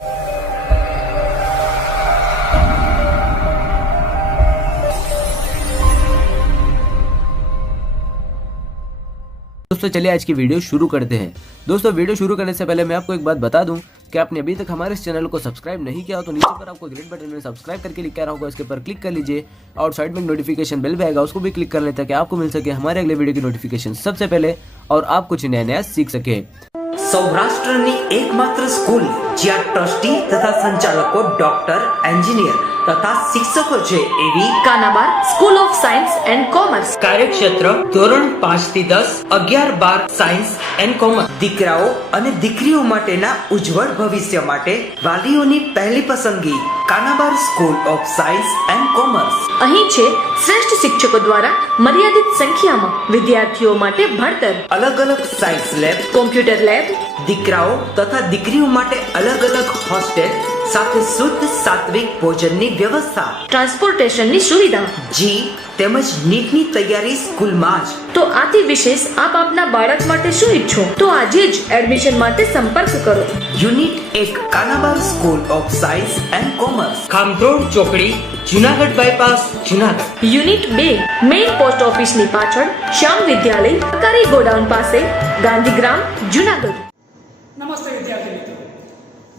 दोस्तों चलिए आज की वीडियो शुरू करते हैं। दोस्तों वीडियो शुरू करने से पहले मैं आपको एक बात बता दूं कि आपने अभी तक हमारे इस चैनल को सब्सक्राइब नहीं किया हो तो नीचे पर आपको ग्रीन बटन में सब्सक्राइब करके लिखा रहा होगा, इसके पर क्लिक कर लीजिए और साइड में नोटिफिकेशन बेल भी आएगा, उसको भी क्लिक कर लें ताकि आपको मिल सके हमारे अगले वीडियो की नोटिफिकेशन सबसे पहले और आप कुछ नया सीख सके। સૌરાષ્ટ્રની એકમાત્ર સ્કૂલ જ્યાં ટ્રસ્ટી તથા સંચાલકો ડોક્ટર, એન્જિનિયર તથા શિક્ષકો છે એવી Kanabar school of science and commerce. કાર્યક્ષેત્ર ધોરણ 5 થી 10, 11-12 સાયન્સ એન્ડ કોમર્સ। દીકરાઓ અને દીકરીઓ માટેના ઉજ્જવળ ભવિષ્ય માટે વાલીઓની પહેલી પસંદગી Kanabar school of science and commerce. અહીં છે શ્રેષ્ઠ શિક્ષકો દ્વારા મર્યાદિત સંખ્યામાં વિદ્યાર્થીઓ માટે ભણતર, અલગ અલગ સાયન્સ લેબ, કોમ્પ્યુટર લેબ, દીકરાઓ તથા દીકરીઓ માટે અલગ અલગ હોસ્ટેલ સાથે શુદ્ધ સાત્વિક ભોજનની વ્યવસ્થા, ટ્રાન્સપોર્ટેશનની સુવિધા। જી તેમજ નીટની તૈયારી સ્કૂલમાં જ। તો આથી વિશેષ આપ આપના બાળક માટે શું ઈચ્છો તો આજે જ એડમિશન માટે સંપર્ક કરો। Unit 1 Kanabar school of science and commerce, Khamrod ચોકડી, Junagadh bypass, Junagadh. Unit 2 main post ઓફિસની પાછળ શ્યામ વિદ્યાલય, સરકારી ગોડાઉન પાસે, ગાંધીગ્રામ, જુનાગઢ। નમસ્તે વિદ્યાર્થી મિત્રો,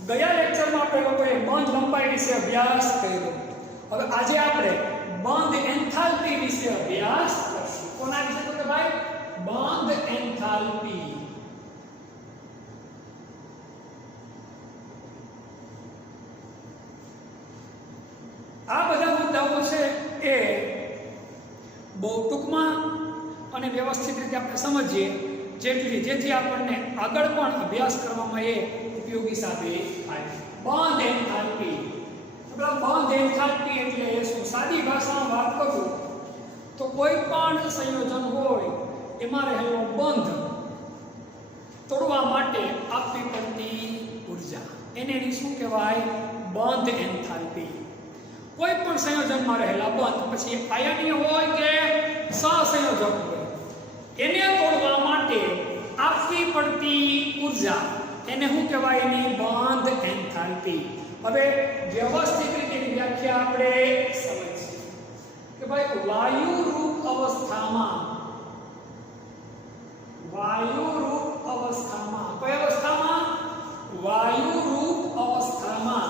ગયા લેક્ચરમાં આપણે લોકોએ બંધ લંબાઈ વિશે અભ્યાસ કર્યો। હવે આજે આપણે બંધ એન્થાલ્પી વિશે અભ્યાસ કરશું। કોના વિશે? તો કે ભાઈ બંધ એન્થાલ્પી। આ બધા મુદ્દાઓ છે એ બહુ ટૂંકમાં અને વ્યવસ્થિત રીતે આપણે સમજીએ જેથી આપણને આગળ પણ અભ્યાસ કરવામાં એ ઉપયોગી સાબિત થાય। બંધ એન્થાલ્પી, બંધ એન્થાલ્પી એટલે શું? સાદી ભાષામાં વાત કરું તો કોઈ પણ સંયોજન હોય એમાં રહેલો બંધ તોડવા માટે આપવી પડતી ઉર્જા એને શું કહેવાય? બંધ એન્થાલ્પી। કોઈ પણ સંયોજનમાં રહેલા બંધ, પછી આયનીય હોય કે સહસંયોજક હોય, એને તોડવા માટે આપવી પડતી ઉર્જા એને શું કહેવાય? એની બંધ એન્થાલ્પી। હવે વ્યવસ્થિત રીતે એની વ્યાખ્યા આપણે સમજીએ કે ભાઈ વાયુરૂપ અવસ્થામાં, વાયુરૂપ અવસ્થામાં, કઈ અવસ્થામાં? વાયુરૂપ અવસ્થામાં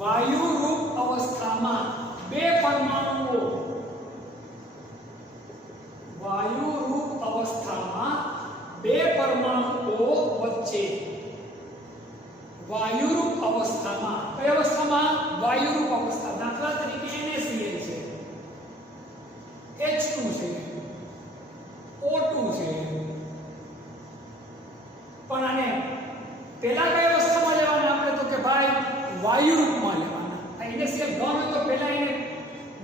વાયુરૂપ અવસ્થામાં બે પરમાણુઓ, વાયુરૂપ અવસ્થામાં બે પરમાણુઓ વચ્ચે, વાયુરૂપ અવસ્થામાં, કઈ અવસ્થામાં? વાયુરૂપ અવસ્થા। દાખલા તરીકે NaCl છે, H2 છે, O2 છે, પણ આને પહેલા કઈ અવસ્થામાં લેવાના આપણે? તો કે ભાઈ વાયુરૂપમાં લેવાના। આ NaCl ઘન હોય તો પહેલા એને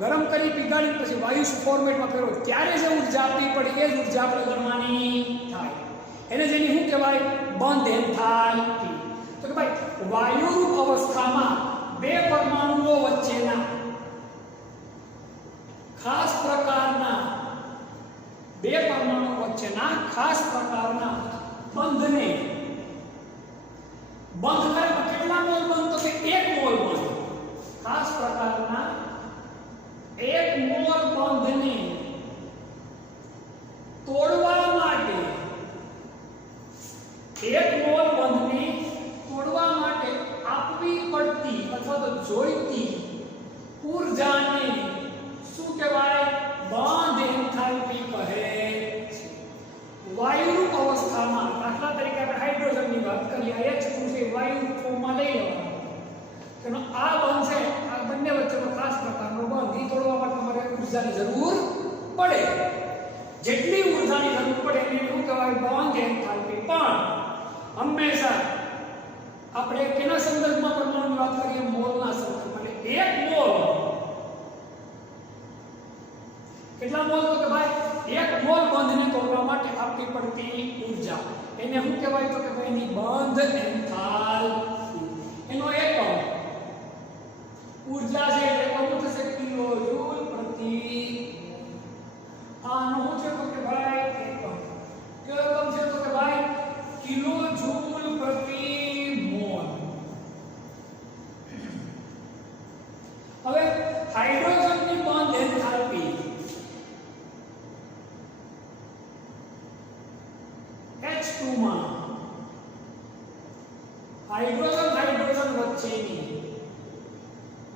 ગરમ કરી પીગાળી પછી વાયુ ફોર્મેટમાં ફેરવો ત્યારે જે ઉર્જા આપવી પડે એ જ ઉર્જા આપણે ગણવાની થાય। એને જેની શું કહેવાય? બંધ એન્થાલ્પી। તો કે ભાઈ વાયુરૂપ અવસ્થામાં બે પરમાણુઓ વચ્ચેના ખાસ પ્રકારના, બે પરમાણુઓ વચ્ચેના ખાસ પ્રકારના બંધને, બંધ કરવામાં કેટલા મોલ બંધ? તો કે 1 મોલ બંધ। ખાસ પ્રકારના 1 મોલ બંધને તોડવા માટે, 1 મોલ બંધને તોડવા માટે આપવી પડતી અથવા તો જોઈતી ઉર્જાને શું કહેવાય? બંધ એન્થાલ્પી કહે છે। વાયુરૂપ અવસ્થામાં દાખલા તરીકે આપણે હાઇડ્રોજનની વાત કરીએ, H2 છે, વાયુ ફોર્મમાં લઈ લેવાનો, તેનો આ બંધ છે, આ બંને વચ્ચેનો ખાસ પ્રકારનો બંધ, એ તોડવા માટે તમારે ઉર્જાની જરૂર પડે। જેટલી ઉર્જાની જરૂર પડે એને શું કહેવાય? બંધ એન્થાલ્પી। પણ હંમેશા આપણે કેના સંદર્ભમાં પરમાણુની વાત કરીએ? મોલના સંદર્ભમાં। એટલે 1 મોલ, કેટલા મોલ? તો કે ભાઈ 1 મોલ બંધને તોડવા માટે આપવી પડતી ઉર્જા એને શું કહેવાય? તો કે ભાઈ એની બંધ એન્થાલ્પી। એનો એકમ ઉર્જા છે એટલે કુલ થશે કિલો જૂલ પ્રતિ। આનું શું છે? તો કે ભાઈ એકમ, કયો એકમ છે? તો કિલોજૂલ પ્રતિ મોલ. હવે હાઇડ્રોજનની બોન્ડ એન્થાલ્પી H2 માં હાઇડ્રોજન વચ્ચેની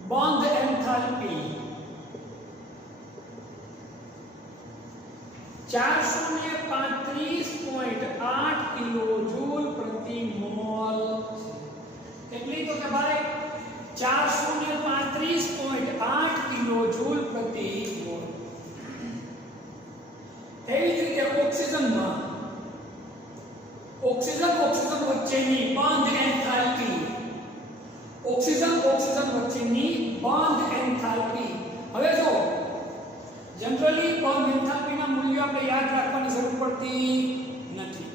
બોન્ડ એન્થાલ્પી 435.8 કિલોજૂલ પ્રતિ મોલ. કેટલી તો કે ભાઈ 435.8 કિલોજૂલ પ્રતિ મોલ. એવી જ રીતે ઓક્સિજનમાં ઓક્સિજન વચ્ચેની બોન્ડ એન્થાલ્પી ઓક્સિજન વચ્ચેની બોન્ડ એન્થાલ્પી. હવે જો જનરલી બોન્ડ એન્થાલ્પીના મૂલ્યો આપણે યાદ રાખવાની જરૂર પડતી નથી.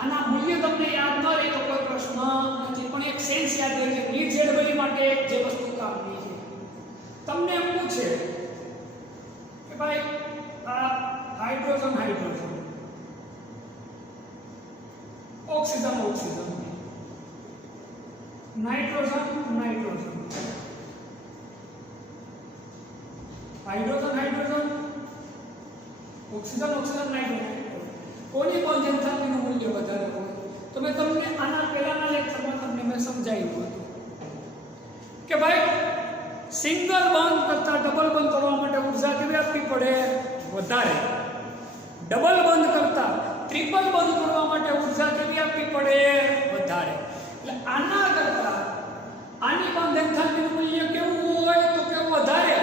આના મૂલ્ય તમને યાદ ન રહે તો કોઈ પ્રશ્ન નથી, પણ એક સેન્સ યાદ રહે કે નીટ ઝેડબલી માટે જે વસ્તુ કામની છે. તમને એમ પૂછે કે ભાઈ આ hydrogen oxygen nitrogen hydrogen oxygen nitrogen કોની બોન્ડ એન્થાલ્પીનું મૂલ્ય વધારે હોય? તો મેં તમને આના પહેલાના લેક્ચરમાં તમને મેં સમજાવ્યું હતું કે ભાઈ સિંગલ બોન્ડ કરતા ડબલ બોન્ડ કરવા માટે ઊર્જા કેવી આપવી પડે? વધારે. ડબલ બોન્ડ કરતા ટ્રિપલ બોન્ડ કરવા માટે ઊર્જા કેવી આપવી પડે? વધારે. એટલે આના કરતા આની બોન્ડ એન્થાલ્પીનું મૂલ્ય કેવું હોય? તો કે વધારે.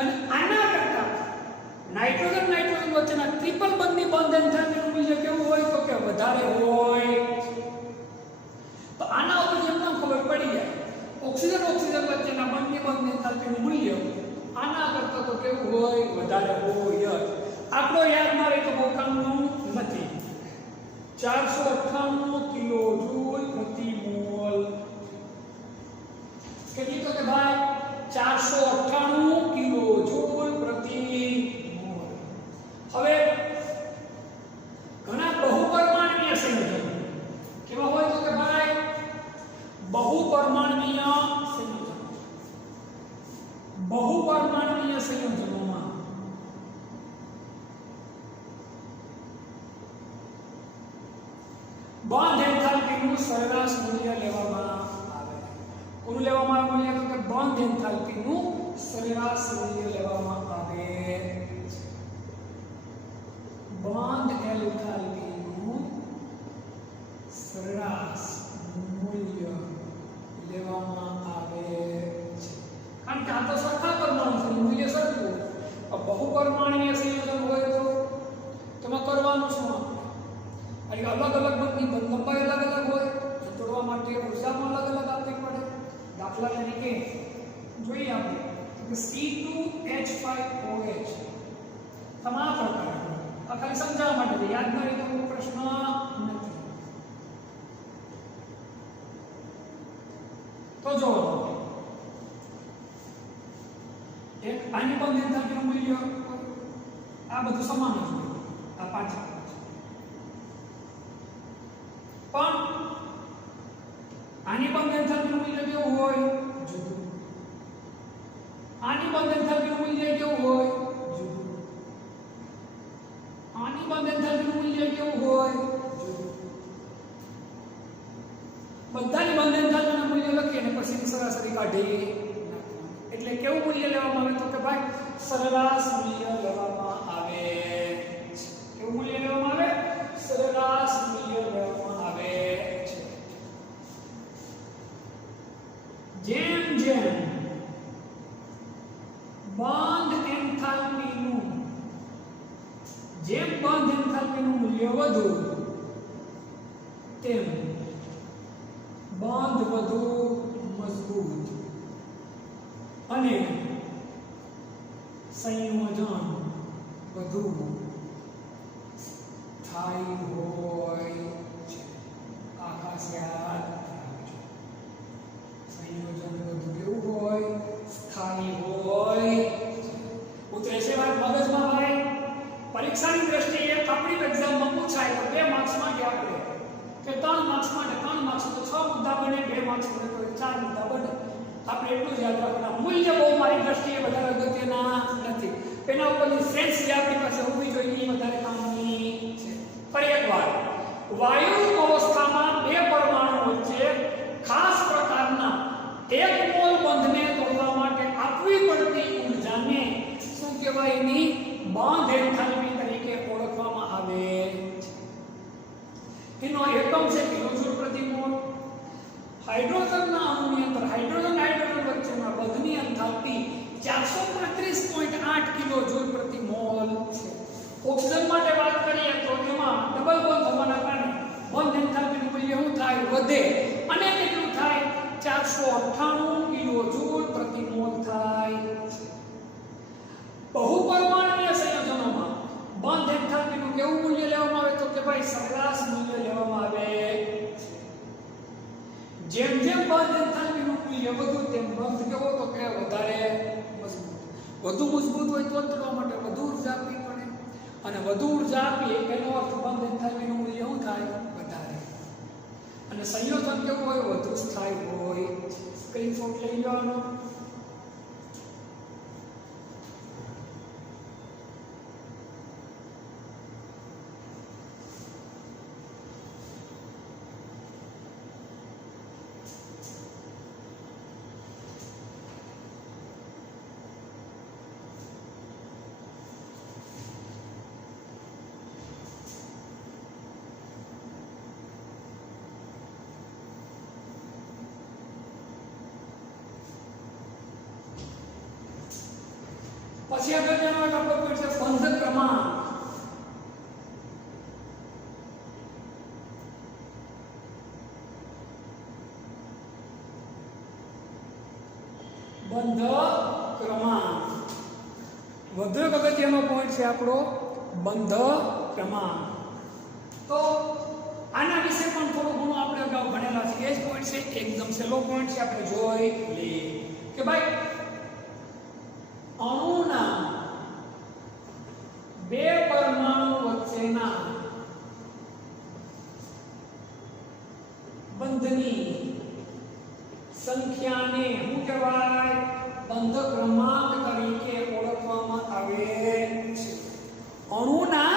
અને આના કરતા નાઇટ્રોજન વચ્ચેના ટ્રિપલ બોન્ડની બોન્ડ એન્થાલ્પીનું મૂલ્ય કેવું હોય? તો કે વધારે હોય. તો આના ઉપર જેમને ખબર પડી જાય ઓક્સિજન વચ્ચેના બોન્ડની બોન્ડ એન્થાલ્પીનું મૂલ્ય આના કરતા તો કેવું હોય? વધારે હોય. આટલો યાદ ન રહે તો બહુ કામનું નથી. 498 કિલોજૂલ પ્રતિ મોલ. કેટલી તો કે ભાઈ 498 કિલોજૂલ પ્રતિ મોલ. હવે ઘણા બહુપરમાણુય સંયોજનો કેવા હોય તો કે ભાઈ બહુપરમાણુય સંયોજનોમાં બોન્ડ એન્થાલ્પીનું સરેરાશ મૂલ્ય લેવામાં આવે. કોનું લેવામાં આવે મૂલ્ય? તો કે બોન્ડ એન્થાલ્પીનું સરેરાશ મૂલ્ય લેવામાં આવે. બોન્ડ એન્થાલ્પીનું સરેરાશ મૂલ્ય લેવામાં આવે છે. કારણ કે આ તો સરખા પરમાણુ છે, મૂલ્ય સરખું. બહુપરમાણુય સંયોજન હોય તો તમે કરવાનું શું? અલગ બોન્ડની લંબાઈ અલગ હોય, તોડવા માટે ઊર્જામાં અલગ આપવી પડે. દાખલા તરીકે જોઈએ આપણે કે C2H5OH તમામ પ્રકાર આ ખાલી સમજાવવા માટે યાદ ન રહે તો કોઈ પ્રશ્ન નથી. તો જો એક આની બોન્ડ એન્થાલ્પીનું મૂલ્ય આ બધું સમાન જ હોય. આ પાંચ પણ આની બોન્ડ એન્થાલ્પીનું મૂલ્ય કેવું હોય? જુદું. આની બોન્ડ એન્થાલ્પીનું મૂલ્ય કેવું હોય? જુદું. આની બોન્ડ એન્થાલ્પીનું મૂલ્ય કેવું હોય? જુદું. બધાની બોન્ડ એન્થાલ્પીના મૂલ્ય લખીએ અને પછી સરાસરી કાઢીએ. એટલે કેવું મૂલ્ય લેવામાં આવે? તો કે ભાઈ સરેરાશ મૂલ્ય લેવામાં આવે. કેવું મૂલ્ય લેવામાં આવે? સરેરાશ મૂલ્ય લેવામાં આવે છે. જેમ બોન્ડ એન્થાલ્પીનું મૂલ્ય વધુ તેમ બોન્ડ વધુ મજબૂત અને સંયોજન વધુ સ્થાયી હોય છે. આ ખાસ યાદ રાખજો. સંયોજન વધુ કેવું હોય? સ્થાયી હોય. ઉતરે છે વાત મગજમાં ભાઈ. પરીક્ષાની દ્રષ્ટિએ આપણી એક્ઝામમાં પૂછાય થાય તો 2 માર્ક્સ માટે આપણે કે 3 માર્ક્સ માટે 3 માર્ક્સ તો 6 મુદ્દા બને, 2 માર્ક્સ માટે તો 4 મુદ્દા બને. આપણે એટલું જ યાદ રાખવાનું. મૂલ્ય બહુ મારી દ્રષ્ટિએ વધારે અગત્યના નથી. એના ઉપરની સેન્સ જે આપણી પાસે હોવી જોઈએ એ વધારે કામની છે. ફરી એકવાર, વાયુ અવસ્થામાં 2 પરમાણુ વચ્ચે ખાસ પ્રકારના 1 મોલ બંધને તોડવા માટે આપવી પડતી ઊર્જાને શું કહેવાય? એની બાંધ એન્થાલ્પી તરીકે ઓળખવામાં આવે છે. એનો એકમ છે કિલોજૂલ પ્રતિ મોલ. હાઇડ્રોજનના અણુની અંદર હાઇડ્રોજન વચ્ચેના બંધની એન્થાલ્પી 435.8 કિલોજૂલ પ્રતિ મોલ છે. ઓક્સિજન માટે વાત કરીએ તો એમાં ડબલ બોન્ડ હોવાના કારણે બંધ એન્થાલ્પીનું મૂલ્ય શું થાય? વધે. અને કેટલું થાય? 498 કિલોજૂલ પ્રતિ મોલ થાય. બહુપરમાણુય સંયોજનોમાં બંધ એન્થાલ્પીનું કેવું મૂલ્ય લેવામાં આવે? તો કે ભાઈ સરેરાશ મૂલ્ય લેવામાં આવે. જેમ જેમ બંધ એન્થાલ્પીનું મૂલ્ય વધુ તેમ બંધ કેવો? તો કે વધારે મજબૂત. વધુ મજબૂત હોય તો તોડવા માટે વધુ ઊર્જા આપવી પડે, અને વધુ ઊર્જા આપીએ એનો અર્થ બંધ એન્થાલ્પીનું મૂલ્ય શું થાય? વધારે. અને સંયોજન કેવું હોય? વધુ સ્થાયી હોય. સ્ક્રીનશોટ લઈ લેવાનો. પછી આગળ જવાનો આપણો પોઈન્ટ છે બંધ ક્રમાંક. બંધ ક્રમાંક વધુ એક અગત્યનો પોઈન્ટ છે આપણો બંધ ક્રમાંક. તો આના વિશે પણ થોડું ઘણું આપણે અગાઉ ભણેલા છે. એ જ પોઈન્ટ છે, એકદમ સહેલો પોઈન્ટ છે, આપણે જોઈ લઈએ કે ભાઈ અણુના 2 પરમાણુ વચ્ચેના બંધની સંખ્યાને શું કહેવાય? બંધ ક્રમાંક તરીકે ઓળખવામાં આવે છે. અણુના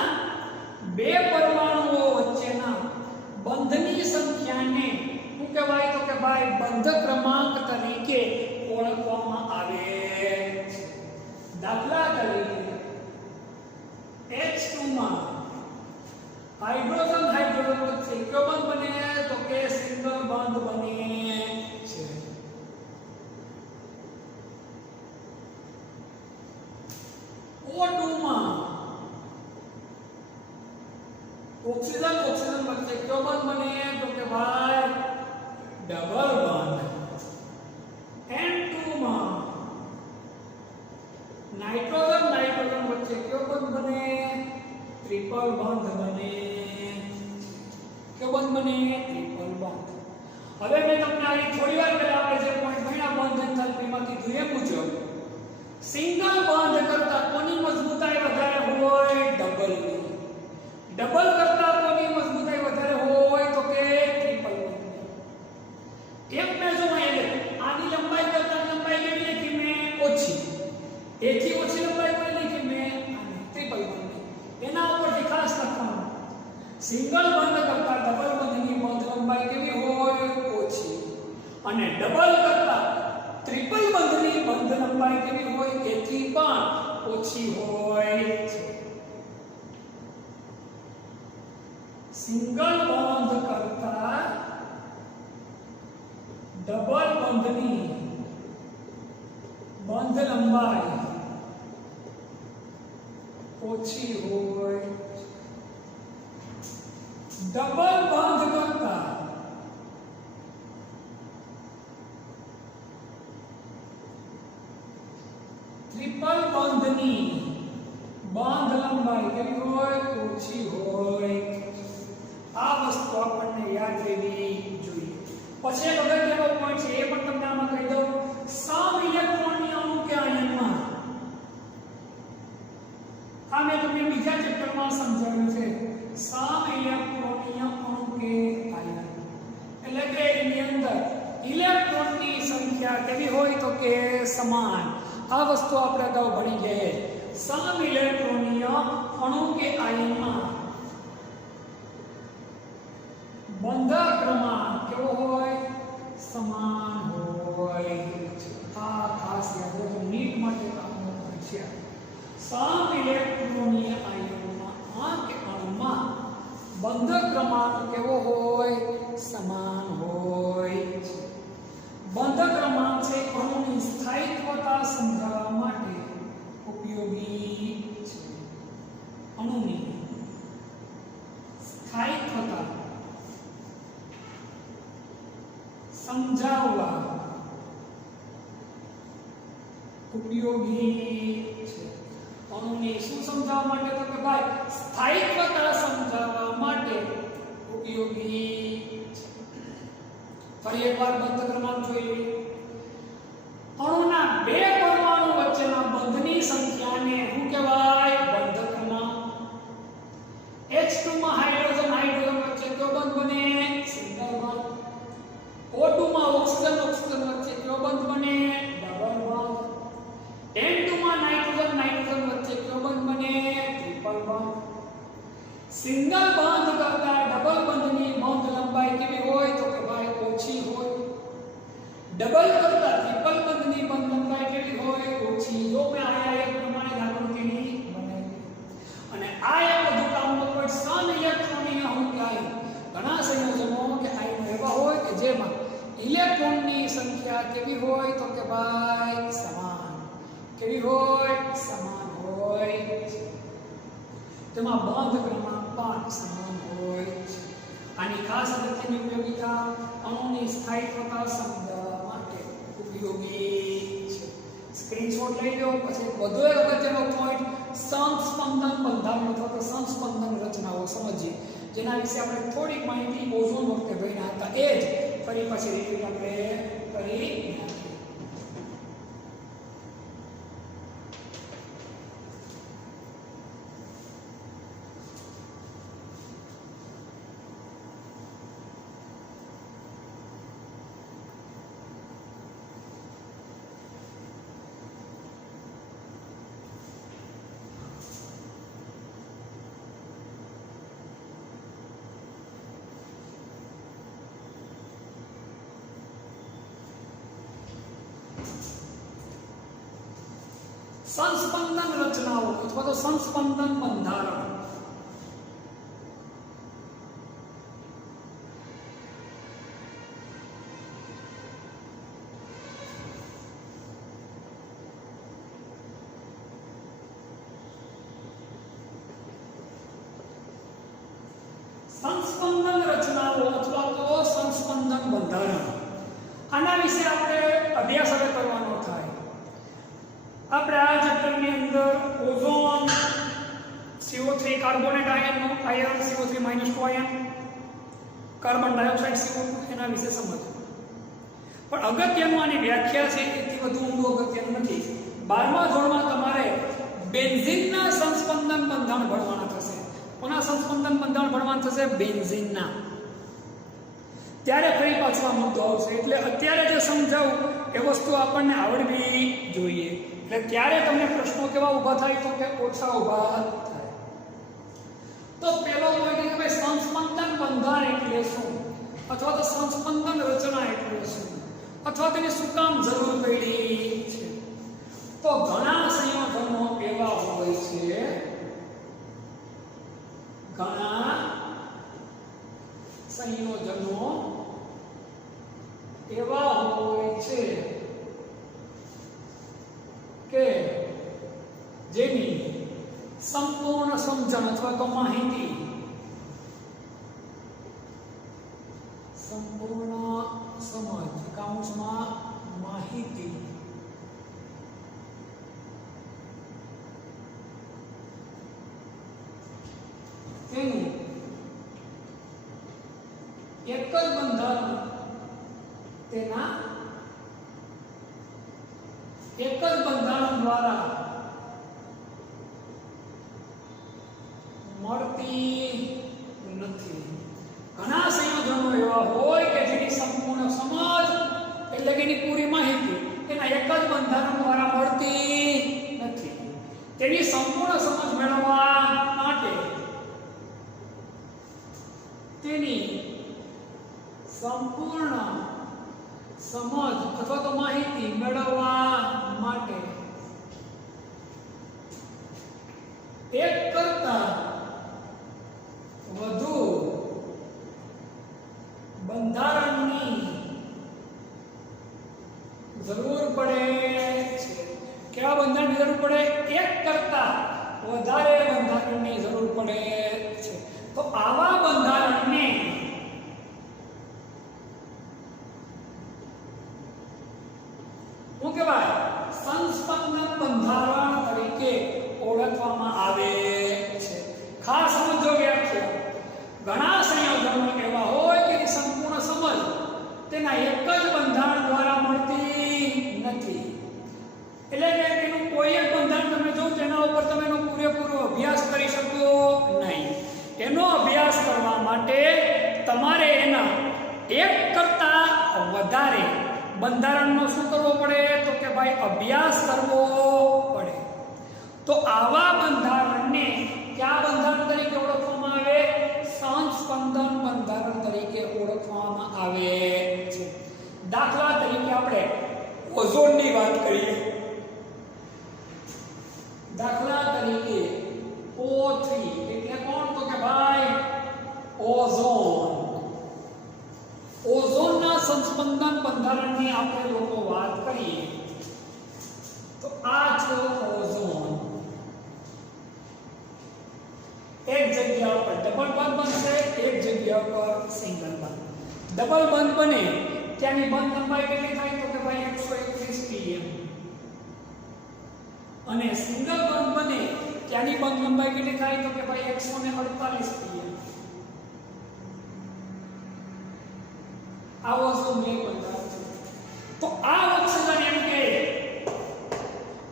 2 પરમાણુઓ વચ્ચેના બંધની સંખ્યાને શું કહેવાય? તો કે ભાઈ બંધ ક્રમાંક તરીકે ઓળખવામાં આવે છે. દાખલા તરીકે H2 માં હાઇડ્રોજન વચ્ચે કયો બંધ બને? તો કે સિંગલ બંધ બને છે. O2 માં ઓક્સિજન વચ્ચે કયો બંધ બને? તો કે ભાઈ ડબલ બંધ. N2 માં નાઇટ્રોજન વચ્ચે કયો બંધ બને? ટ્રિપલ બંધ બને. કયો બંધ બને? ટ્રિપલ બંધ. હવે મેં તમને આ થોડી વાર પહેલા આપણે જે પોઈન્ટ ભણ્યા બંધ એન્થાલ્પીમાં કીધું એ મુજબ સિંગલ બંધ કરતા કોની મજબૂતાઈ વધારે હોય? ડબલની. ડબલ કરતા કોની મજબૂતાઈ વધારે હોય? તો કે ટ્રિપલ બંધની. એક મેજરમાં એટલે આની લંબાઈ કરતા લંબાઈ કેટલી લખી મેં? ઓછી. એથી ઓછી લંબાઈ કોઈ લખી મેં? ટ્રિપલ બંધની. એના ઉપરથી ખાસ લખવાનું સિંગલ બંધ કરતા ડબલ બંધની બંધ લંબાઈ કેવી હોય? ઓછી. અને ડબલ કરતા ટ્રિપલ બંધની બંધ લંબાઈ કેવી હોય? એથી પણ ઓછી હોય છે. સિંગલ બંધ કરતા ડબલ બંધની બંધ લંબાઈ ઓછી હોય. ડબલ બંધ કરતા ટ્રિપલ બંધની બંધ લંબાઈ કેવી હોય? ઓછી હોય. આ વસ્તુ આપણને યાદ રહેવી જોઈએ. પછી એક અગત્યનો પોઈન્ટ છે, એ પણ તમને આમાં કહી દઉં. સમ ઇલેક્ટ્રોનની અણુ કે આયનમાં આ મેં તમને બીજા ચેપ્ટરમાં સમજાવ્યું છે. સમ આ વસ્તુ આપણે અગાઉ ભણી ગયા. સમ ઇલેક્ટ્રોનીય અણુ કે આયનમાં બંધ ક્રમાંક કેવો હોય? સમાન હોય. આ ખાસ યાદ રાખો, નીટ માટે કામનો છે. સમ ઇલેક્ટ્રોનીય આયનમાં કે અણુમાં બંધ ક્રમાંક કેવો હોય? સમાન હોય. બંધ ક્રમાંક છે અણુની સ્થાયિત્વતા સમજાવવા માટે ઉપયોગી છે. અણુની સ્થાયિત્વતા સમજાવવા ઉપયોગી છે. અણુની શું સમજાવવા માટે? તો કે ભાઈ સ્થાયિત્વતા સમજાવવા માટે ઉપયોગી છે. ફરી એકવાર બંધ ક્રમાંક જોઈએ. અણુના બે પરમાણુ વચ્ચેના બંધની સંખ્યાને શું કહેવાય? બંધ ક્રમાંક. H2 માં હાઇડ્રોજન વચ્ચે કયો બંધ બને? Single bond. O2 માં ઓક્સિજન વચ્ચે કયો બંધ બને? Double bond. N2 માં નાઇટ્રોજન વચ્ચે કયો બંધ બને? Triple bond. સિંગલ બંધ કરતા ડબલ બંધની બંધ લંબાઈ કેવી હોય? તો કે ભાઈ ઓછી હોય. ડબલ કરતા ટ્રિપલ બંધની બંધ લંબાઈ કેવી હોય? ઓછી. જો મેં આયા એક પ્રમાણે આકૃતિની બનાવી. અને આ એક બધું કામનો પણ સમ ઇલેક્ટ્રોનીય અણુ કહેવાય. ઘણા સંયોજનો કે આયનો એવા હોય કે જેમાં ઇલેક્ટ્રોનની સંખ્યા કેવી હોય? તો કે ભાઈ સમાન. કેવી હોય? સમાન હોય. તેમાં બંધ ક્રમાંક પણ સમાન હોય. આની ખાસ અગત્યની ઉપયોગિતા અણુની સ્થાયિત્વતા સમજાવવા માટે ઉપયોગી છે. સ્ક્રીનશોટ લઈ લો. પછી વધુ એક અગત્યનો પોઈન્ટ સંસ્પંદન બંધારણ અથવા તો સંસ્પંદન રચનાઓ સમજીએ, જેના વિશે આપણે થોડીક માહિતી ઓઝોન વખતે ભણ્યા હતા. એ જ ફરી પછી રિપીટ આપણે કરી સંસ્પંદન રચનાઓ અથવા તો સંસ્પંદન બંધારણ. સંસ્પંદન રચનાઓ અથવા તો સંસ્પંદન બંધારણ, આના વિશે આપણે અભ્યાસ હવે કરવાનો થાય. આપણે આ ચેપ્ટરની અંદર ઓઝોન, CO3 કાર્બોનેટ આયનનો ion, CO3 - 2 ion, carbon dioxide CO2 એના વિશે સમજવું. પણ અગત્યનું આની વ્યાખ્યા છે એથી વધુ ઊંડું અગત્યનું નથી. 12મા ધોરણમાં તમારે બેન્ઝીનના સંસ્પંદન બંધારણ ભણવાના થશે. કોના સંસ્પંદન બંધારણ ભણવાના થશે? બેન્ઝીનના. ત્યારે ફરી પાછો આ મુદ્દો આવશે. એટલે અત્યારે જે સમજાવું એ વસ્તુ આપણને આવડવી જોઈએ. એટલે ત્યારે તમને પ્રશ્નો કેવા ઊભા થાય? તો કે ઓછા ઊભા થાય. તો પહેલો પોઈન્ટ કે ભાઈ સંસ્પંદન બંધારણ એટલે શું, અથવા તો સંસ્પંદન રચના એટલે શું, અથવા તેને શું કામ જરૂર પડી છે? તો ઘણા સંયોજનો એવા હોય છે, ઘણા સંયોજનો એવા હોય છે કે જેની સંપૂર્ણ સમજણ અથવા તો માહિતી, સંપૂર્ણ સમજ કૌંસમાં માહિતી તેનું એક જ બંધારણ, તેના એક જ બંધારણ દ્વારા મળતી નથી. ઘણા સંયોજનો એવા હોય કે જેની સંપૂર્ણ સમજ એટલે કે એની પૂરી માહિતી એના એક જ બંધારણ દ્વારા મળતી નથી. તેની સંપૂર્ણ સમજ મેળવવા માટે તેની સંપૂર્ણ સમજ અથવા તો માહિતી મેળવવા માટે એક કરતા વધુ બંધારણની જરૂર પડે છે. કેવા બંધારણની જરૂર પડે? એક કરતા વધારે બંધારણની જરૂર પડે છે. તો આવા બંધારણને શું કહેવાય? સંસ્પંદન બંધારણ તરીકે ઓળખવામાં આવે છે. ખાસ સમજો વ્યાખ્યા. ઘણા સંયોજનો એવા હોય કે એની સંપૂર્ણ સમજ તેના એક જ બંધારણ દ્વારા મળતી નથી. એટલે કે તેનું કોઈ એક બંધારણ તમે જો તેના ઉપર તમે એનો પૂરેપૂરો અભ્યાસ કરી શકો નહીં. એનો અભ્યાસ કરવા માટે તમારે એના એક કરતા વધારે બંધારણનો શું કરવો પડે? તો કે ભાઈ અભ્યાસ કરવો પડે. તો આવા બંધારણને કયા બંધારણ તરીકે ઓળખવામાં આવે? સંસ્પંદન બંધારણ તરીકે ઓળખવામાં આવે છે. દાખલા તરીકે આપણે ઓઝોનની વાત કરીએ. દાખલા તરીકે O3 એટલે કોણ? તો કે ભાઈ ઓઝોન. ઓઝોનના સંસ્પંદન બંધારણની આપણે લોકો વાત કરીએ તો આ છે ઓઝોન. એક જગ્યા પર ડબલ બંધ બનશે, એક જગ્યા પર સિંગલ બંધ. ડબલ બંધ બને ત્યાંની બંધ લંબાઈ કેટલી થાય? તો કે ભાઈ 121 pm. અને સિંગલ બંધ બને ત્યાંની બંધ લંબાઈ કેટલી થાય? તો કે ભાઈ 148 pm. આ ઓઝોન એક બંધારણ છે. તો આ ઓક્સિજન એમ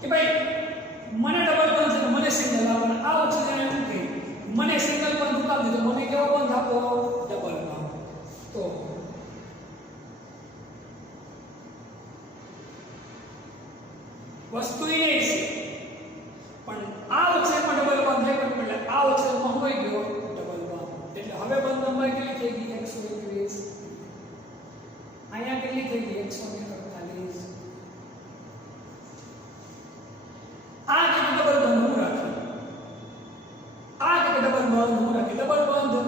કે ભાઈ મને ડબલ બંધ છે, મને સિંગલ આપો. આ ઓક્સિજન એમ કે મને સિંગલ બંધ ઉતાર દીધો, મને કેવો બંધ આપો? ડબલ બંધ. તો વસ્તુ એ નહીં છે પણ આ ઓક્સિજનમાં ડબલ બંધ થાય એટલે આ ઓક્સિજનમાં હોય ગયો ડબલ બંધ. એટલે હવે બંધ લંબાઈ કેટલી થઈ ગઈ? 121. અહીંયા કેટલી થઈ ગઈ? 148. આ કે ડબલ બંધ હું રાખી, આ કે ડબલ બંધ હું રાખી. ડબલ બંધ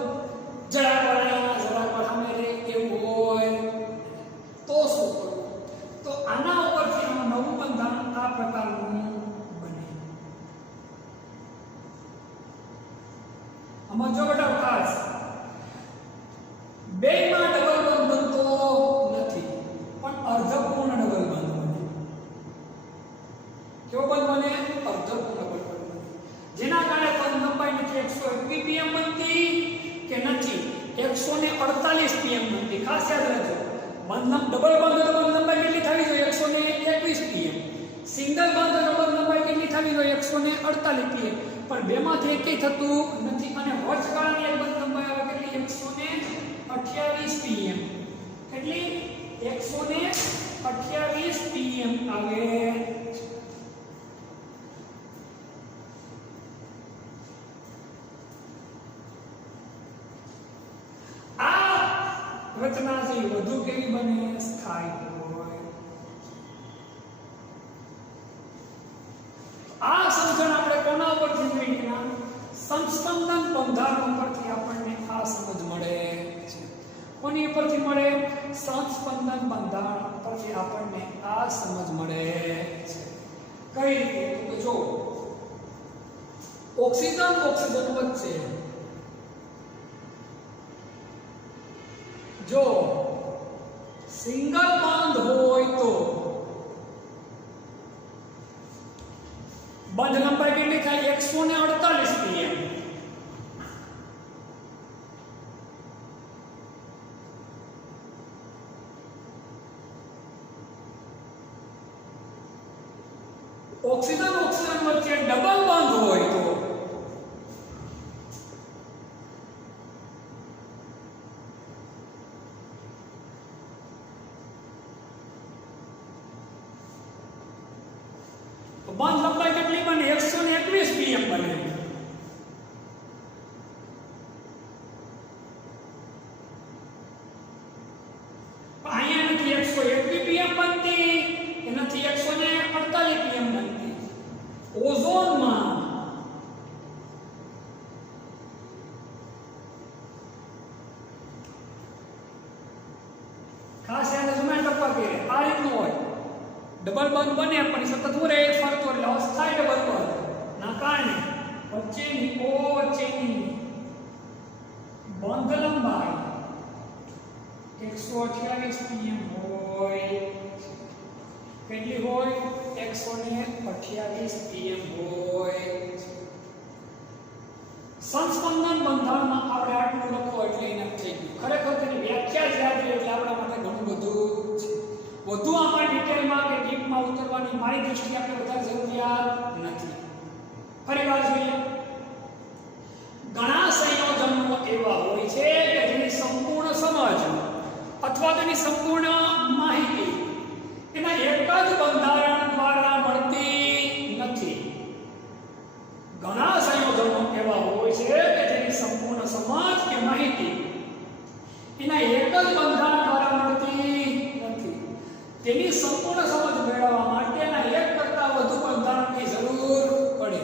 જરા પર અહીંયા જરા પર સામે રે એવું હોય તો શું કરવું? તો આના ઉપરથી આમાં નવું બંધારણ આ પ્રકારનું બને. આમાં જો બેટા ખાસ બેમાં ડબલ બંધ બનતો નથી પણ અર્ધપૂર્ણ ડબલ બંધ બને. કેવો બંધ બને? અર્ધપૂર્ણ ડબલ બંધ બને. જેના કારણે બંધ લંબાઈ નથી 121 pm બનતી કે નથી 148 pm બનતી. ખાસ યાદ રાખજો. ડબલ બંધ લંબાઈ કેટલી થવી જોઈએ? 121 pm. સિંગલ બંધ ડબલ લંબાઈ કેટલી થવી જોઈએ? 148 pm. પણ બેમાંથી એકેય થતું નથી. અને વચગાળાની એક બંધ લંબાઈ આવે કેટલી? 128 pm. કેટલી? 128 pm આવે. આ રચના છે વધુ કેવી બને? સ્થાયી હોય. આ સમજણ આપણે કોના ઉપરથી મેળવીના? સંસ્પંદન બંધારણ પરથી આપણને આ સમજ મળે છે. કોની ઉપરથી મળે? સંસ્પંદન બંધારણ પરથી આપણને આ સમજ મળે છે. કઈ રીતે? તો જો ઓક્સિજન વચ્ચે જો સિંગલ બંધ હોય તો બંધ લંબાઈ કેટલી થાય? 148 pm. ઓક્સિજન વચ્ચે ડબલ બંધ હોય તો બંધ લંબાઈ કેટલી બને 121 pm બને. અહીંયા નથી 121 pm બનતી, એનાથી 148 pm બનતી. ઓઝોનમાં ખાસ યાદ રાખજો ટપકા કે આ રીતનું હોય ડબલ બંધ બને પણ સતત હું રહે ફરતો એટલે અસ્થાયી ડબલ બંધ ના કારણે વચ્ચેની બંધ લંબાઈ 128 pm હોય. કેટલી હોય? 128 pm હોય. સંસ્પંદન બંધારણમાં આપણે આટલું લખો એટલે એને થઈ ગયું. ખરેખર તેની વ્યાખ્યા જ યાદ રહે એટલે આપણા માટે ઘણું બધું છે. વધુ આમાં ડિટેલમાં કે ડીપમાં ઉતરવાની મારી દૃષ્ટિએ આપણે વધારે જરૂરિયાત નથી. ફરી વાર જોઈએ. ઘણા સંયોજનો એવા હોય છે કે જેની સંપૂર્ણ સમજ અથવા તેની સંપૂર્ણ માહિતી એના એક જ બંધારણ દ્વારા મળતી નથી. ઘણા સંયોજનો એવા હોય છે કે જેની સંપૂર્ણ સમજ કે માહિતી એના એક જ બંધારણ દ્વારા મળતી નથી. તેની સંપૂર્ણ સમજ મેળવવા માટેના એક કરતાં વધુ બંધારણની જરૂર પડે.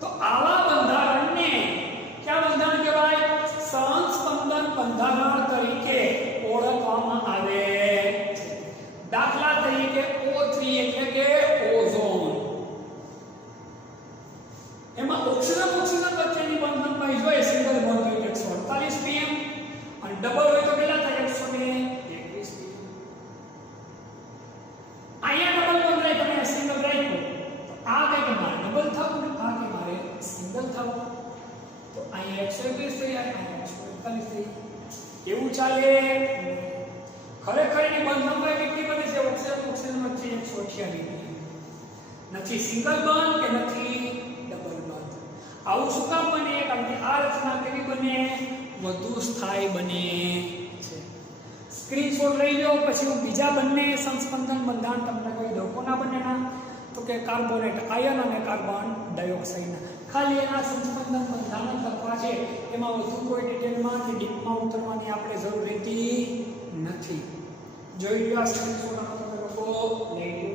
તો આવા બંધારણને કયા બંધારણ કહેવાય? સંસ્પંદન બંધારણ તરીકે ઓળખવામાં આવે છે. દાખલા તરીકે O3 એટલે કે ઓઝોન. એમાં ઓક્સિજન વચ્ચેની બંધ લંબાઈ જોઈએ સિંગલ બોન્ડ હોય 148 pm અને ડબલ હોય તો કેટલા થાય 121 pm. અહીંયા ડબલ બોન્ડ રહે તમે સિંગલ રાખ્યો તો આ કઈ કે મારે ડબલ થવું ને આ કે મારે સિંગલ થવું. તો અહીંયા 121 થઈ જાય, અહીંયા 148 થઈ જાય. એવું ચાલે? ખરેખર એની બંધ લંબાઈ કેટલી બને છે? ઓક્સિજન વચ્ચે 128 નથી સિંગલ બોન્ડ કે નથી ડબલ બોન્ડ. આવું શું કામ બને? કારણ કે આ રચના કેવી બને? વધુ સ્થાયી બને છે. સ્ક્રીનશોટ લઈ લો, પછી હું બીજા બંને સંસ્પંદન બંધારણ તમને કહી દઉં. કોના બંનેના? તો કે કાર્બોનેટ આયન અને કાર્બન ડાયોક્સાઇડના. ખાલી એના સંસ્પંદન બંધારણ લખવા છે, એમાં વધુ કોઈ ડિટેલમાં કે ડીપમાં ઉતરવાની આપણે જરૂર રહેતી નથી. જોઈ લો આ સ્ક્રીનશોટ તમે લોકો લઈ લો.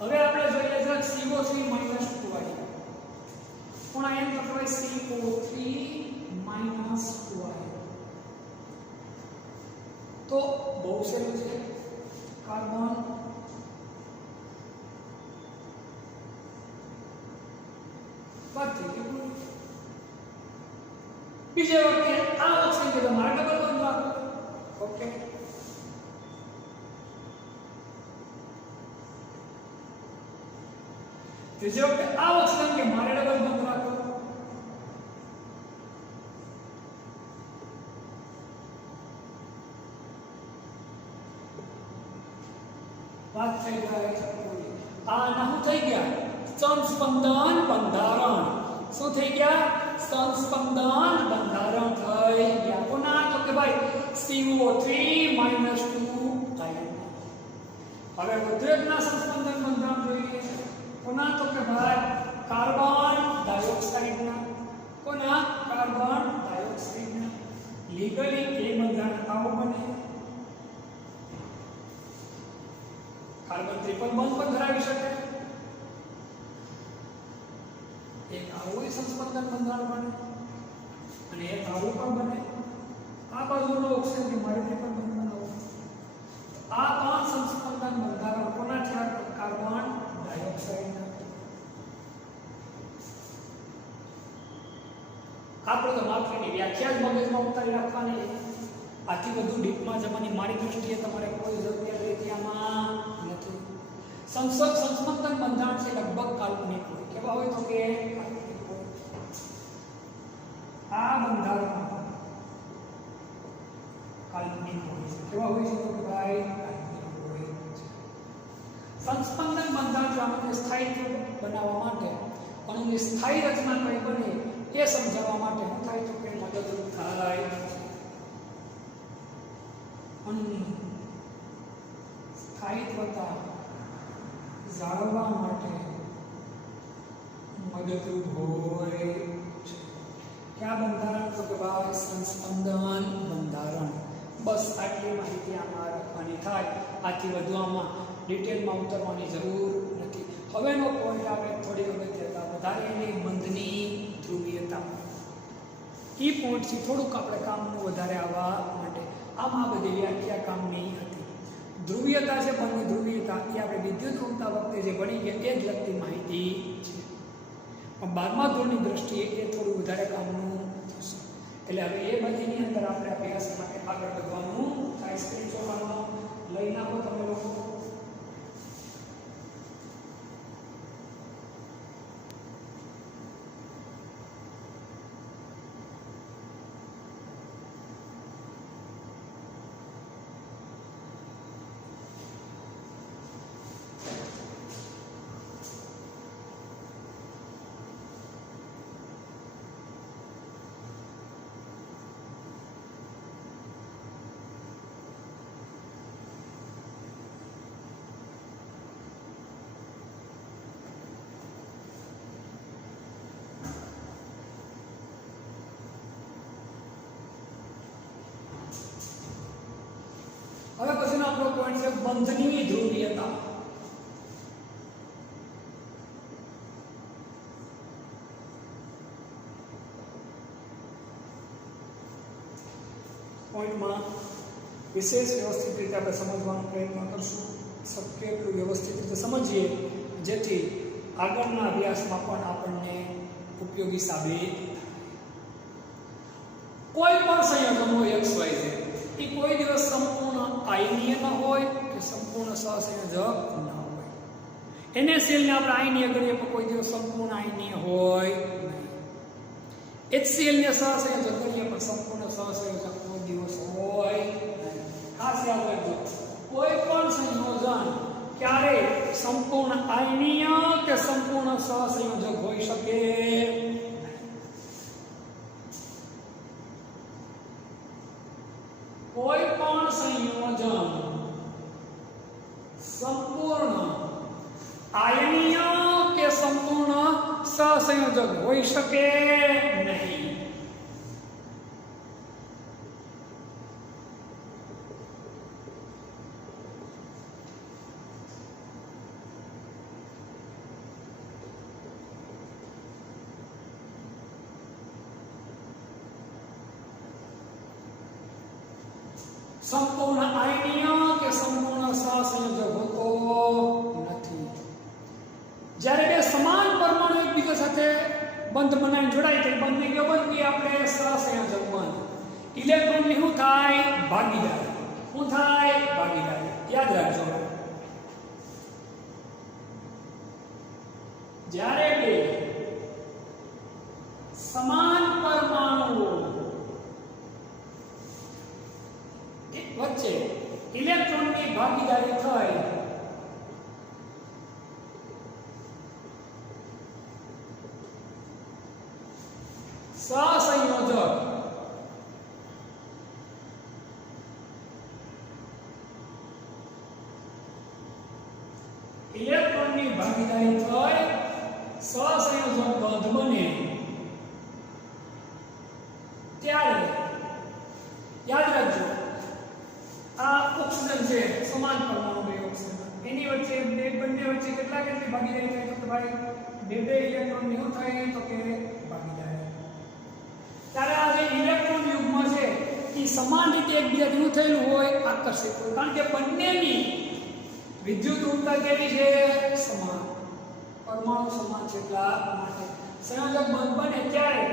હવે આપણે જોઈએ છે CO3 - 2i. કોણ આયન કહેવાય? CO3 - 2i. તો બહુ સહેલું છે. કાર્બન બીજે વખતે આ ઓક્સિજન કે તમારે ડબલ બોન્ડ રાખો. ઓકે, ત્રીજે વખતે આ ઓક્સિજન કે મારે ડબલ બોન્ડ રાખો. વાત થઈ જાય. આ શું થઈ ગયા? સંસ્પંદન બંધારણ. શું થઈ ગયા? સંસ્પંદન બંધારણ થઈ ગયા. કોના? તો કે ભાઈ CO3 - 2i. હવે વધુ એકના સંસ્પંદન બંધારણ જોઈએ. કોના? તો કે ભાઈ કાર્બન ડાયોક્સાઇડના. કોના? કાર્બન ડાયોક્સાઇડના. લીગલી એ બંધારણ આવું બને. કાર્બન ટ્રિપલ બોન્ડ પણ ધરાવી શકે. એક આવું સંસ્પંદન બંધારણ બને અને એક આવું પણ બને. આ બાજુનો ઓક્સિજન કે મારે ટ્રિપલ બોન્ડ બનાવવો. આ ત્રણ સંસ્પંદન બંધારણ કોના છે? કાર્બન ડાયોક્સાઇડના. આપણે તો માત્ર એની વ્યાખ્યા જ મગજમાં ઉતારી રાખવાની. આથી વધુ ડીપમાં જવાની મારી દૃષ્ટિએ તમારે કોઈ જરૂરિયાત રહેતી આમાં નથી. સંસ્પંદન બંધારણ છે લગભગ કાલ્પનિક હોય. કેવા હોય? તો કે કાલ્પનિક હોય. આ બંધારણ કાલ્પનિક હોય છે. કેવા હોય છે? તો કે ભાઈ કાલ્પનિક હોય છે. સંસ્પંદન બંધારણ જો આપણને સ્થાયી બનાવવા માટે અણુની સ્થાયી રચના કઈ બને એ સમજાવવા માટે શું થાય તો કે મદદરૂપ થાય અન્નની સ્થાયિત્વતા જાળવવા માટે મદદરૂપ હોય છે. કયા બંધારણ તો કે ભાઈ સંસ્પંદન બંધારણ. બસ આટલી માહિતી આમાં રાખવાની થાય. આથી વધુ આમાં ડિટેલમાં ઉતરવાની જરૂર નથી. હવેનો પોઈન્ટ આપણે થોડી અગત્યતા વધારેલી બંધની ધ્રુવીયતા. એ પોઈન્ટથી થોડુંક આપણે કામનું વધારે આવવા માટે આમાં બધી વ્યાખ્યા કામની હતી. ધ્રુવીયતા છે બંધની ધ્રુવીયતા એ આપણે વિદ્યુત ઋણતા વખતે જે ભણી ગયા એ જ લગતી માહિતી છે. પણ 12મા ધોરણની દ્રષ્ટિએ એ થોડું વધારે કામનું થશે. એટલે હવે એ બધીની અંદર આપણે અભ્યાસ માટે આગળ વધવાનું થાય. સ્ક્રીનશોટ લઈ નાખો તમે લોકો. હવે પછીનો આપણો પોઈન્ટ છે બંધની ધ્રુવીયતા. પોઈન્ટમાં વિશેષ વ્યવસ્થિત રીતે આપણે સમજવાનો પ્રયત્ન કરશું. શક્ય એટલું વ્યવસ્થિત રીતે સમજીએ જેથી આગળના અભ્યાસમાં પણ આપણને ઉપયોગી સાબિત થાય. કોઈ પણ સંયોજન હોય XYZ એ કોઈ દિવસ સંપૂર્ણ આયનીય ન હોય કે સંપૂર્ણ સહસંયોજક ન હોય. NaCl ને આપણે આયનીય ગણીએ પણ કોઈ દિવસ સંપૂર્ણ આયનીય હોય નહીં. HCl ને સહસંયોજક ગણીએ પણ સંપૂર્ણ સહસંયોજક કોઈ દિવસ હોય નહીં. ખાસ યાદ રાખજો, કોઈ પણ સંયોજન ક્યારે સંપૂર્ણ આયનીય કે સંપૂર્ણ સહસંયોજક હોઈ શકે. કોઈ પણ સંયોજન સંપૂર્ણ આયનીય કે સંપૂર્ણ સહસંયોજક હોઈ શકે નહીં. સંપૂર્ણ આયનીય કે સંપૂર્ણ સહસંયોજક હોતો નથી. જ્યારે બે સમાન પરમાણુ એકબીજા સાથે બંધ બનાવીને જોડાય તો બંધને કયો બંધ કહીએ આપણે? સહસંયોજક બંધ. ઇલેક્ટ્રોનની શું થાય? ભાગીદારી. શું થાય? ભાગીદારી. યાદ રાખજો, જ્યારે બે સમાન પરમાણુઓ વચ્ચે ઇલેક્ટ્રોનની ભાગીદારી થઈ સહસંયોજક ઇલેક્ટ્રોનની ભાગીદારી થઈ સહસંયોજક બંધ બને ત્યારે યાદ રાખજો, આ ઓક્સિજન છે સમાન પરમાણુ બે ઓક્સિજન એની વચ્ચે બંને વચ્ચે કેટલી ભાગીદારી થાય તો ભાઈ બે ઇલેક્ટ્રોન ની શું થાય તો કે ભાગીદારી. ત્યારે આ જે ઇલેક્ટ્રોન યુગ્મ છે એ સમાન રીતે એકબીજાથી શું થયેલું હોય? આકર્ષિત હોય. કારણ કે બંનેની વિદ્યુત ઊર્જા કેવી છે? સમાન. પરમાણુ સમાન છે એટલા માટે સંયોજક બંધ બને ત્યારે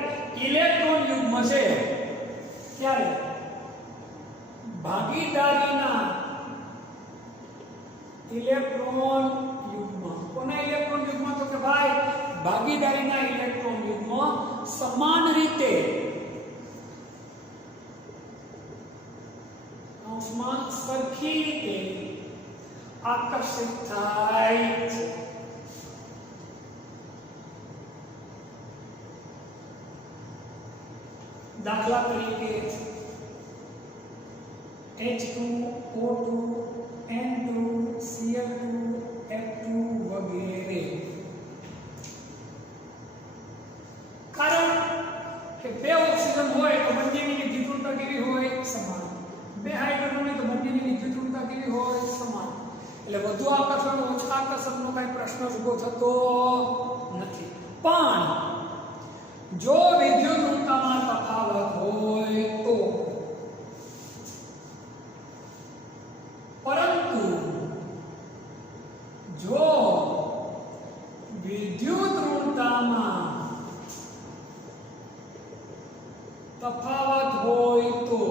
ઇલેક્ટ્રોન યુગ્મ છે ત્યારે ભાગીદારીના ઇલેક્ટ્રોન યુગ્મ. કોના ઇલેક્ટ્રોન યુગ્મ તો કે ભાઈ ભાગીદારીના ઇલેક્ટ્રોન યુગ્મ સમાન રીતે સરખી રીતે આકર્ષિત થાય છે. દાખલા તરીકે H2O2 N2 Cl2 F2 વગેરે. કારણ કે બે ઓક્સિજન હોય તો બંનેની વિદ્યુતતા કેવી હોય? સમાન. બે હાઇડ્રોજન હોય તો બંનેની વિદ્યુતતા કેવી હોય? સમાન. એટલે વધુ આકર્ષણ ઓછા આકર્ષણનો કઈ પ્રશ્ન જ ઉભો થતો નથી. પણ જો વિદ્યુતતામાં તફાવત હોય તો, પરંતુ જો વિદ્યુતતામાં તફાવત હોય તો,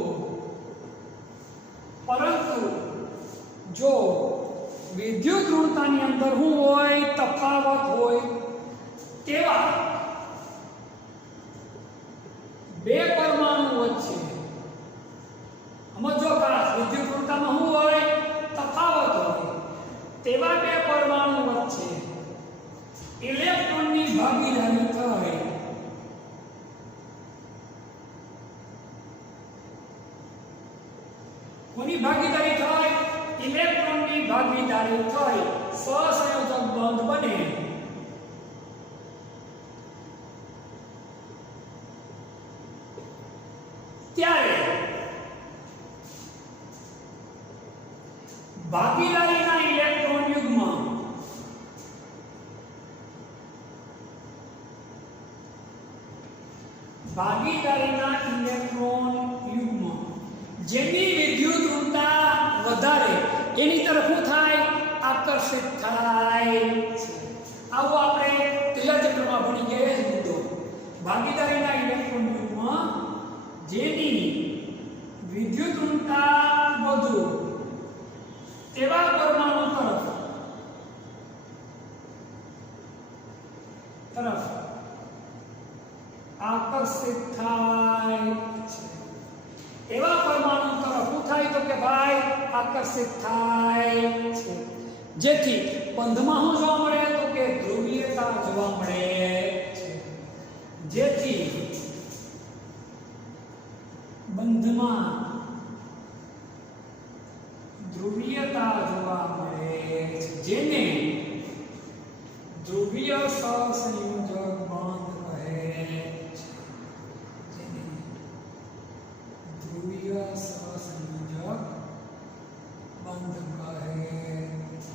પરંતુ જો વિદ્યુત ઋણતાની અંદર શું હોય? તફાવત હોય. તેવા બે પરમાણુ વચ્ચે સમજો ખાસ, વિદ્યુત ઋણતામાં શું હોય? તફાવત હોય. તેવા બે પરમાણુ વચ્ચે ઇલેક્ટ્રોનની ભાગીદારી થાય. કોની ભાગીદારી થાય? ઇલેક્ટ્રોનની ભાગીદારી થાય. સહસંયોજક બંધ બને. ત્યારે ભાગીદારીના ઇલેક્ટ્રોન યુગ્મ જેની વિદ્યુત ઋણતા વધારે એની તરફ શું થાય? આકર્ષિત થાય. આવું આપણે ત્રીજા ચક્રમાં ભણી ગયા જ મુદ્દો. ભાગીદારીના ઇલેક્ટ્રોન યુગ્મ જેની વિદ્યુત ઋણતા વધુ તેવા પરમાણુ તરફ આકર્ષિત થાય છે. એવા પરમાણુ તરફ શું થાય? તો કે ભાઈ આકર્ષિત થાય છે. જેથી બંધમાં શું જોવા મળે? તો કે ધ્રુવીયતા જોવા મળે છે. જેથી બંધમાં ધ્રુવીયતા જોવા મળે છે. જેને ધ્રુવીય સહસંયોજક બંધ કહે છે. જેને ધ્રુવીય સહસંયોજક બંધ કહે છે.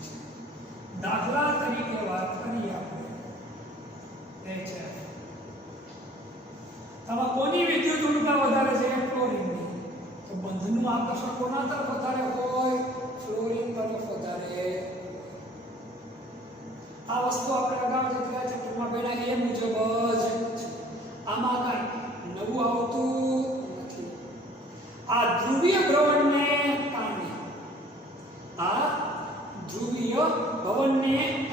દાખલા તરીકે વાત કરીએ આપણે HF. આમાં કોની વિદ્યુત ઋણતા વધારે છે? ફ્લોરિનની. તો બંધનું આકર્ષણ કોના તરફ વધારે હોય? ફ્લોરિન તરફ વધારે. આ વસ્તુ આપણે અગાઉ જેટલા ચેપ્ટરમાં ભણ્યા એ મુજબ જ છે. આમાં કાંઈ નવું આવતું નથી. આ ધ્રુવીય ભ્રમણને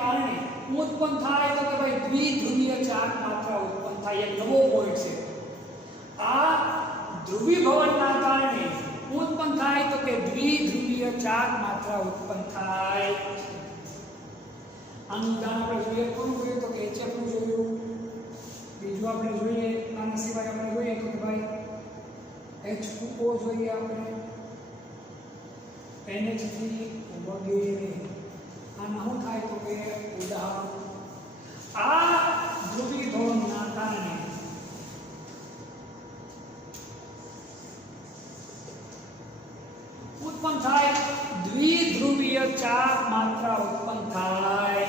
કારણે ઉત્પન્ન થાય તો કે ભાઈ દ્વિધ્રુવીય ચાર્જ માત્રા ઉત્પન્ન થાય. એક નવો પોઈન્ટ છે. આ ધ્રુવીભવનના કારણે ઉત્પન્ન થાય તો કે દ્વિધ્રુવીય ચાર્જ માત્રા ઉત્પન્ન થાય. આનું ઉદાહરણ આપણે જોઈએ કોનું જોયું? તો કે HF નું જોયું. બીજું આપણે જોઈએ આના સિવાય આપણે જોઈએ તો કે ભાઈ H2O જોઈએ આપણે, NH3 વગેરે. આના શું થાય તો કે ઉદાહરણ આ ધ્રુવીભવનના કારણે ઉત્પન્ન થાય દ્વિધ્રુવીય ચાર્જ માત્રા ઉત્પન્ન થાય.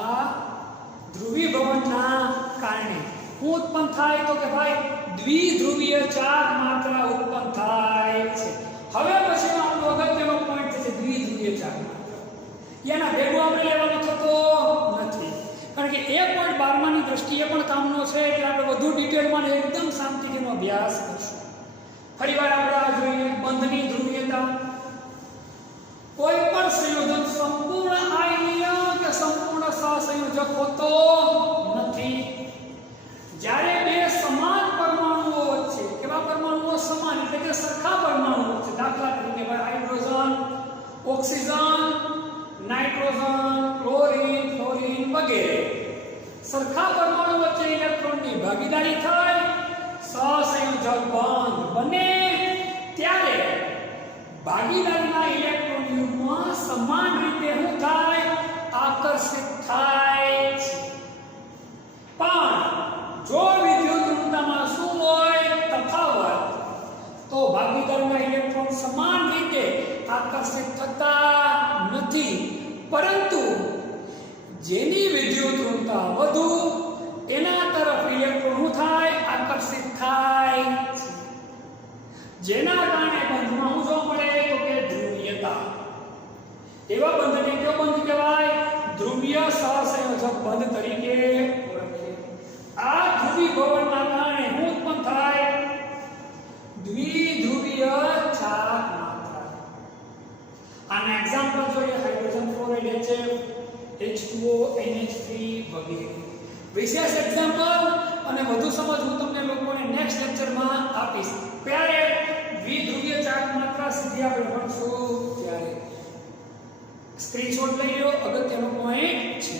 આ ધ્રુવીભવનના કારણે ઉત્પન્ન થાય તો કે ભાઈ દ્વિધ્રુવીય ચાર્જ માત્રા ઉત્પન્ન થાય છે. હવે પછીનો આપણો અગત્યનો પોઈન્ટ છે દ્વિધ્રુવીય ચાર્જ માત્રા. એના ભેગો આપણે લેવાનો થતો નથી, કારણ કે એ પોઈન્ટ 12માની દ્રષ્ટિએ પણ કામનો છે. એટલે આપણે વધુ ડિટેલમાં એકદમ શાંતિથી એનો અભ્યાસ કરશું. ફરીવાર આપણે આ જોઈએ બંધની ધ્રુવીયતા. કોઈ પણ સંયોજન સંપૂર્ણ આયનીય કે સંપૂર્ણ સહસંયોજક હોતો નથી. જ્યારે બે સમાન પરમાણુઓ વચ્ચે, કેવા પરમાણુઓ સમાન એટલે કે સરખા પરમાણુઓ વચ્ચે, દાખલા તરીકે હાઇડ્રોજન સરખા પરમાણુ વચ્ચે ઇલેક્ટ્રોનની ભાગીદારી થાય, સહસંયોજક બંધ બને, ત્યારે ભાગીદારીના ઇલેક્ટ્રોન યુગ્મ સમાન રીતે શું થાય? આકર્ષિત થાય છે. પણ જો વિદ્યુત ઋણતામાં શું હોય? તફાવત, તો ભાગીદારીના ઇલેક્ટ્રોન સમાન રીતે આકર્ષિત થતા નથી, પરંતુ જેની વિદ્યુત ઋણતા વધુ એના તરફ ઇલેક્ટ્રોન શું થાય? આકર્ષિત થાય છે. જેના કારણે બંધમાં શું જોવા મળે? તો કે ધ્રુવીયતા. એવા બંધને કયો બંધ કહેવાય? ધ્રુવીય સહસંયોજક બંધ તરીકે ઓળખે. આ ધ્રુવીભવનના કારણે શું ઉત્પન્ન થાય? દ્વિધ્રુવીય ચાક માત્રા. આના એક્ઝામ્પલ જોઈએ: હાઇડ્રોજન ફ્લોરાઇડ H2O NH3 વગેરે. વિશેષ એક્ઝામ્પલ અને વધુ સમજ હું તમને લોકોને નેક્સ્ટ લેક્ચરમાં આપીશ. ત્યારે દ્વિધ્રુવીય ચાક માત્રા સીધી આપણે ભણશું ત્યારે. સ્ક્રીનશોટ લઈ લો, અગત્યનો પોઈન્ટ છે.